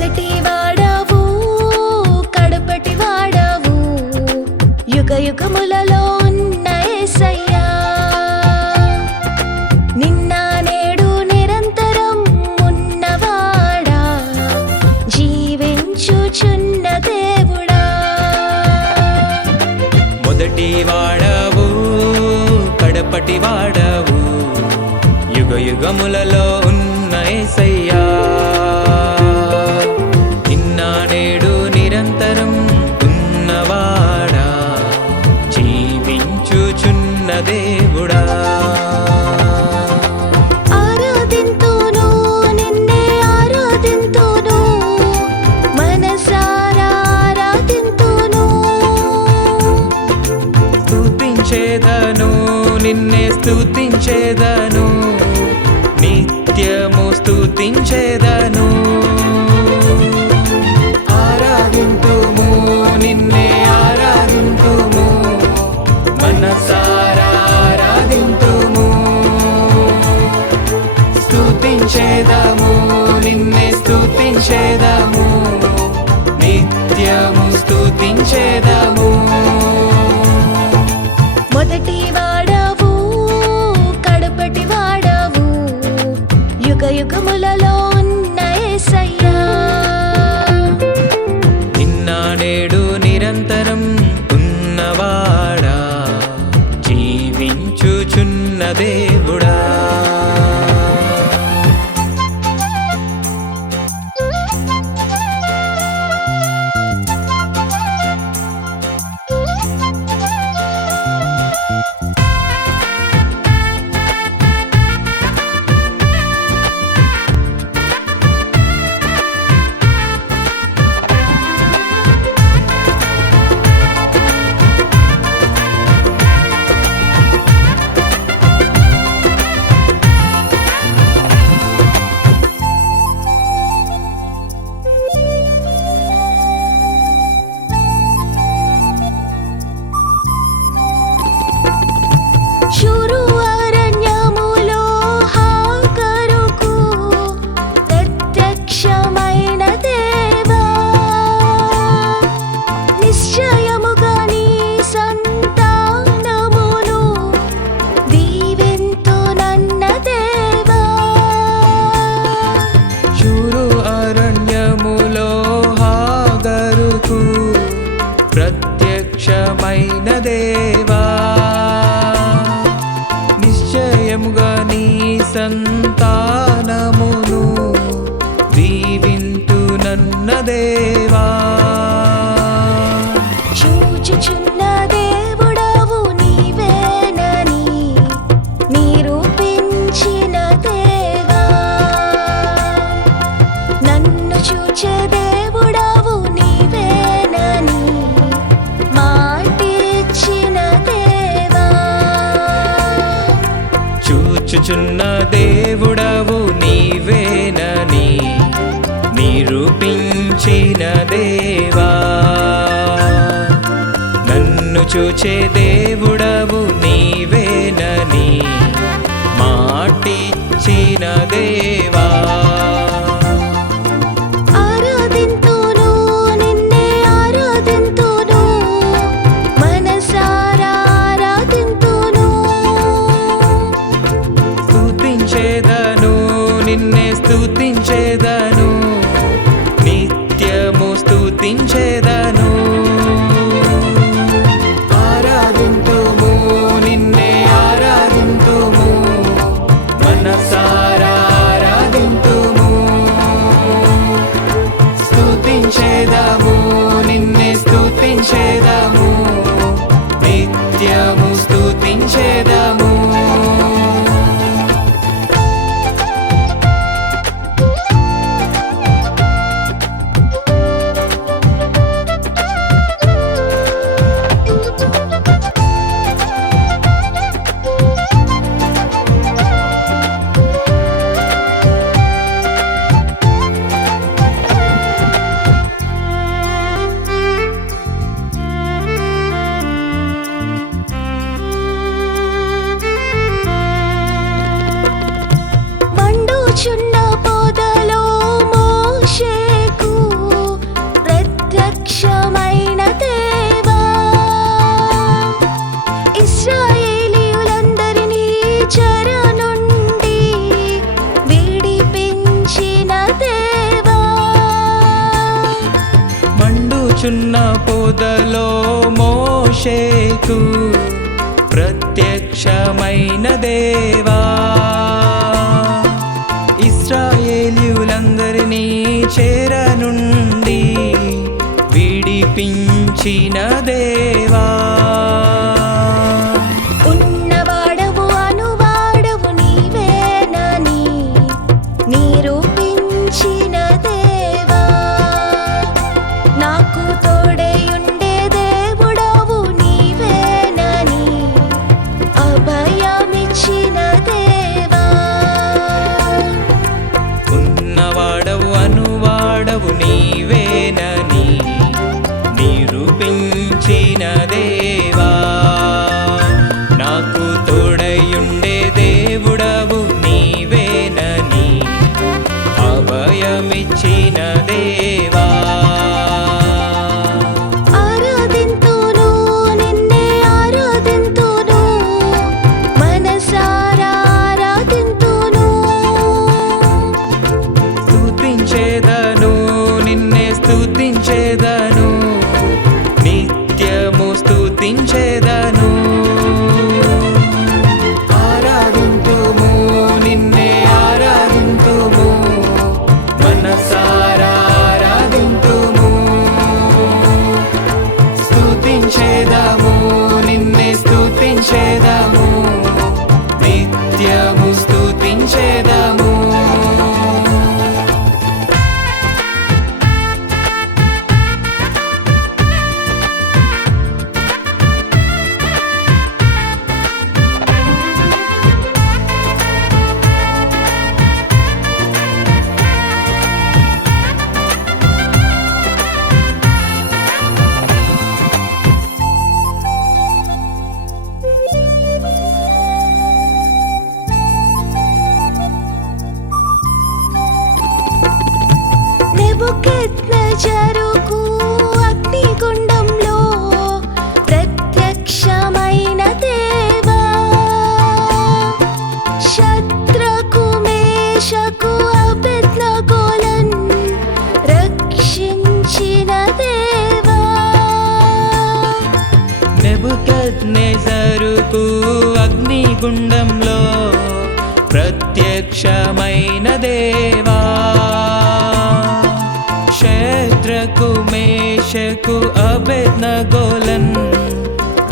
మొదటి వాడవు కడపటి వాడవు. యుగ యుగములలో ఉన్న ఏసయ్యా. నిన్న నేడు నిరంతరం ఉన్నవాడా. జీవించుచున్న దేవుడా. మొదటి వాడవు కడపటి వాడవు. యుగ యుగములలో ఉన్న ఏసయ్యా. స్తుతించేదను ದೇವ దేవుడవు నీవేనని నిరూపించిన దేవా. నన్ను చూచే దేవుడవు నీవేనని మాటిచ్చిన దేవా. స్థుతించేదము నిన్నే స్థుతించేదము నిత్యము స్థుతించేదము మొదలో మోషేకు ప్రత్యక్షమైన దేవా. ఇస్రాయేలులందరినీ చేర నుండి విడిపించిన దేవా. అభయమిచ్చిన దేవా. నెబుకద్నెజరుకు అగ్నిగుండంలో ప్రత్యక్షమైన దేవా. శత్రకు మేషకు అబెద్నగోలన్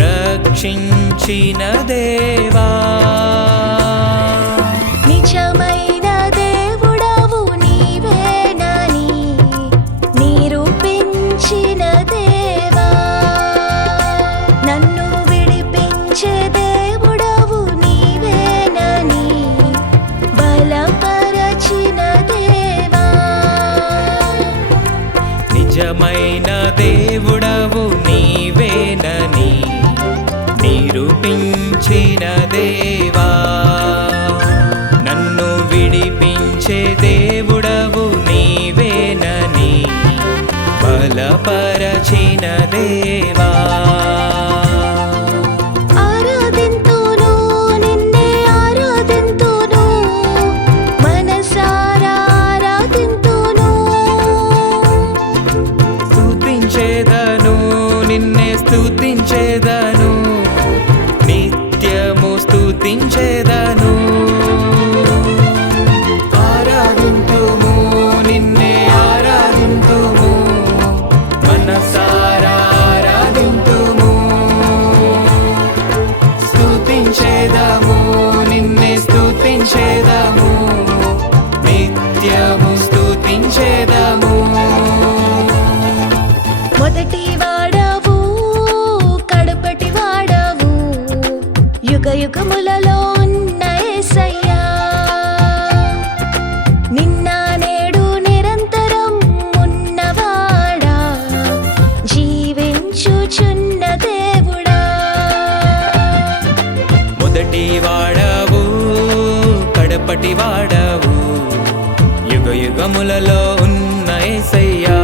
రక్షించిన దేవా. నిజమై దేవుడవు నీవేనని నిరూపించిన దేవా. నన్ను విడిపించే దేవుడవు నీవేనని బలపరచిన దేవా యుగములలో ఉన్న యేసయ్యా నిన్న నేడు నిరంతరం ఉన్నవాడా. జీవించుచున్న దేవుడా. మొదటి వాడవు కడపటి వాడవు. యుగ యుగములలో ఉన్న యేసయ్యా